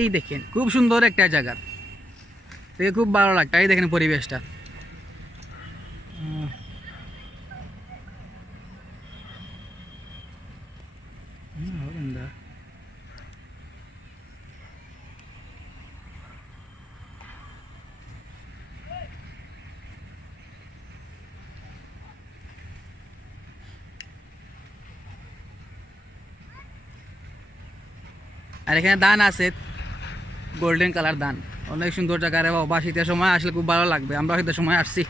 এই দেখেন খুব সুন্দর একটা জায়গা, দেখে খুব ভালো লাগছে। এই দেখেন পরিবেশটা, আর এখানে ধান আছে, গোল্ডেন কালার ধান, অনেক সুন্দর জায়গা রে বাবা। শীতের সময় আসলে খুব ভালো লাগবে, আমরা শীতের সময় আসছি।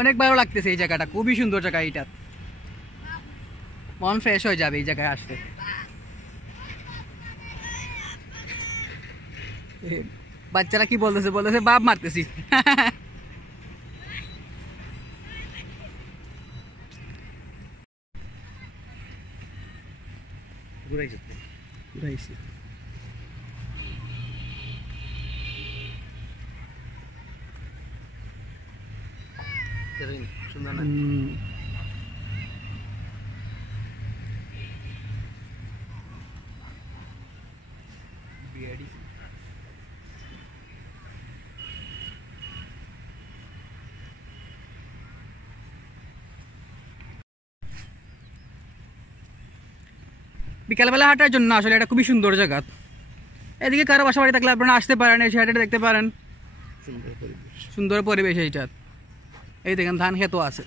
অনেক ভালো লাগতেছে এই জায়গাটা, খুবই সুন্দর জায়গা। এটা মন ফ্রেশ হয়ে যাবে এই জায়গায় আসতে। বাচ্চারা কি বলতেছে, বলতেছে বাপ মারতেছি। ঘুরাইছি। সুন্দর না? বিকালবেলা হাঁটার জন্য আসলে এটা খুবই সুন্দর জায়গা। এদিকে কারো বাসা বাড়ি থাকলে আপনারা আসতে পারেন, এসে হাঁটে দেখতে পারেন। সুন্দর পরিবেশ এইটা। এই দেখেন ধান ক্ষেত আছে।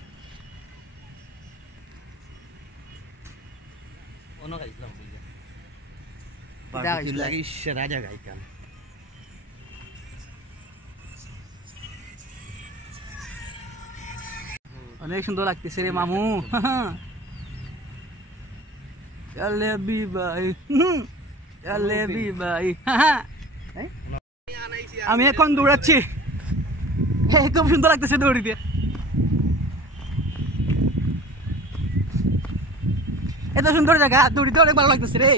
অনেক সুন্দর লাগতেছে রে মামু। আমি এখন দৌড়াচ্ছি, খুব সুন্দর লাগতেছে দৌড়িতে। এত সুন্দর জায়গা, দৌড়িতে অনেক ভালো লাগতেছে রে।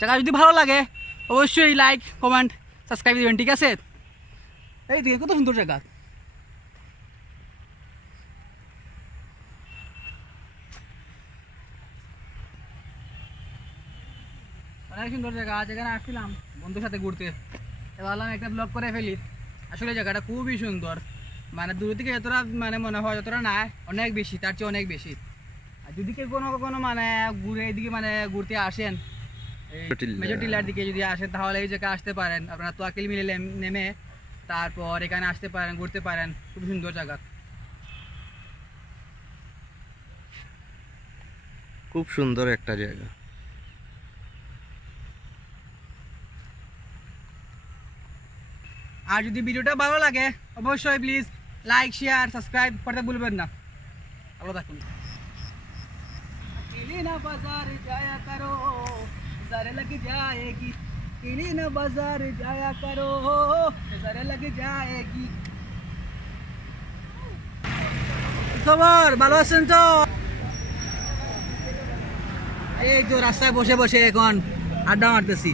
জায়গা যদি ভালো লাগে অবশ্যই লাইক, কমেন্ট, সাবস্ক্রাইব দিবেন, ঠিক আছে? এই দিকে কত সুন্দর জায়গা। অনেক সুন্দর জায়গা। যেখানে আসছিলাম বন্ধুর সাথে ঘুরতে, ভাবলাম একটা ব্লগ করে ফেলি। আসলে জায়গাটা খুবই সুন্দর, মানে দূর থেকে যতটা মানে মনে হয় যতটা না, অনেক বেশি, তার চেয়ে অনেক বেশি। আর যদি কেউ কোনো কখনো মানে ঘুরে এদিকে মানে ঘুরতে আসেন, মেজর টিলার দিকে যদি আসেন, তাহলে এই জায়গায় আসতে পারেন। আপনারা তোয়াকিল মিলে নেমে তারপর এখানে আসতে পারেন, ঘুরতে পারেন। খুব সুন্দর জায়গা, খুব সুন্দর একটা জায়গা। আর যদি ভিডিওটা ভালো লাগে অবশ্যই প্লিজ লাইক, শেয়ার, সাবস্ক্রাইব করতে ভুলবেন না। ভালো থাকুন। বাজার যায়া করো, যারে লগ যায়েগি। কিলিনা বাজার যায়া করো, যারে লগ যায়েগি। খবর ভালো আছেন তো? এই তো রাস্তায় বসে বসে এখন আড্ডা মারতেছি।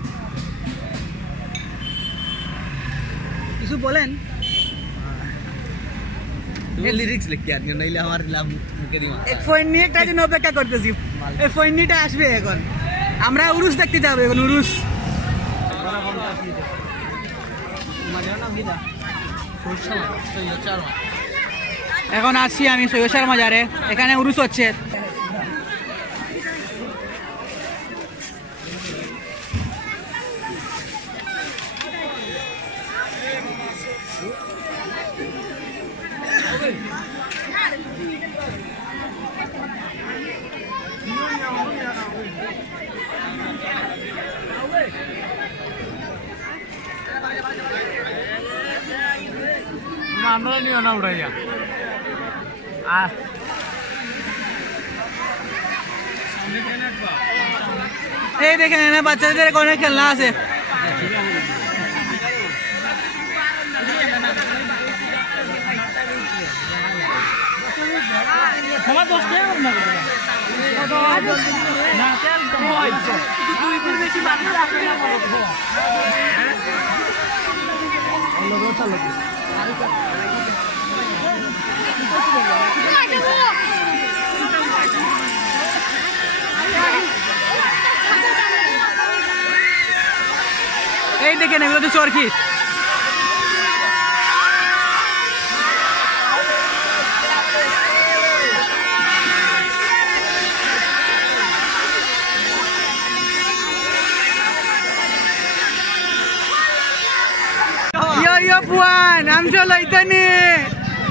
কিছু বলেন? লিরিক্স লিখতে আর নাইলে আমার লাভ মুখে দিমা। এক ফোন একটা জন্য অপেক্ষা করতেছি। এই ফোনটা আসবে এখন, আমরা উরুস দেখতে যাবো এখন। উরুস এখন আসছি আমি সৈয়দ মাজারে, এখানে উরুস হচ্ছে। আমরা নিও না উড়াইয়া। এই দেখেন বাচ্চাদের অনেক খেলনা আছে। আমার 10 টাকা এই দেখেন এগুলো তো চরকি। Yo puan, am chalo itane.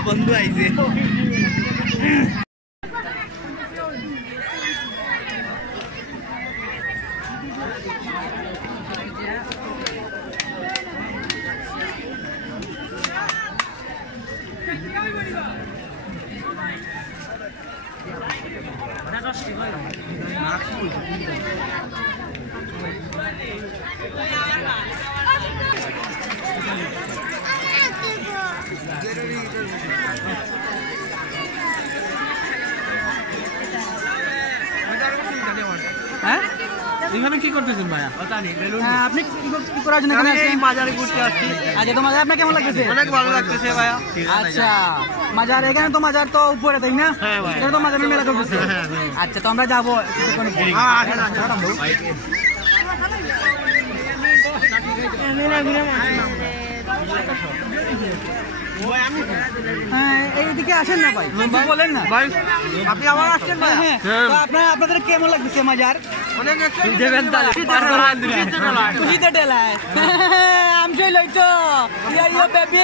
বন্ধু আইছে হ্যাঁ এইভাবে কি করতেছেন ভাইয়া আপনি কি করার জন্য এখানে আসছেন? মাজারে ঘুরতে আসছি আচ্ছা তো মাজার আপনার কেমন লাগতেছে? অনেক ভালো লাগতেছে ভাইয়া আচ্ছা মাজার এখানে তো মাজার তো উপরে তাই না? হ্যাঁ ভাই। এখানে তো মাজারের মেলা চলতেছে। আচ্ছা তো আমরা যাবো কিছুক্ষণ পরে। হ্যাঁ এইদিকে আসেন না ভাই, বলেন না ভাই আপনি আবার আসছেন ভাই হ্যাঁ তো আপনাদের কেমন লাগতেছে মাজার? অনেক খুশিতে টেলায় আমি লইতো বেবি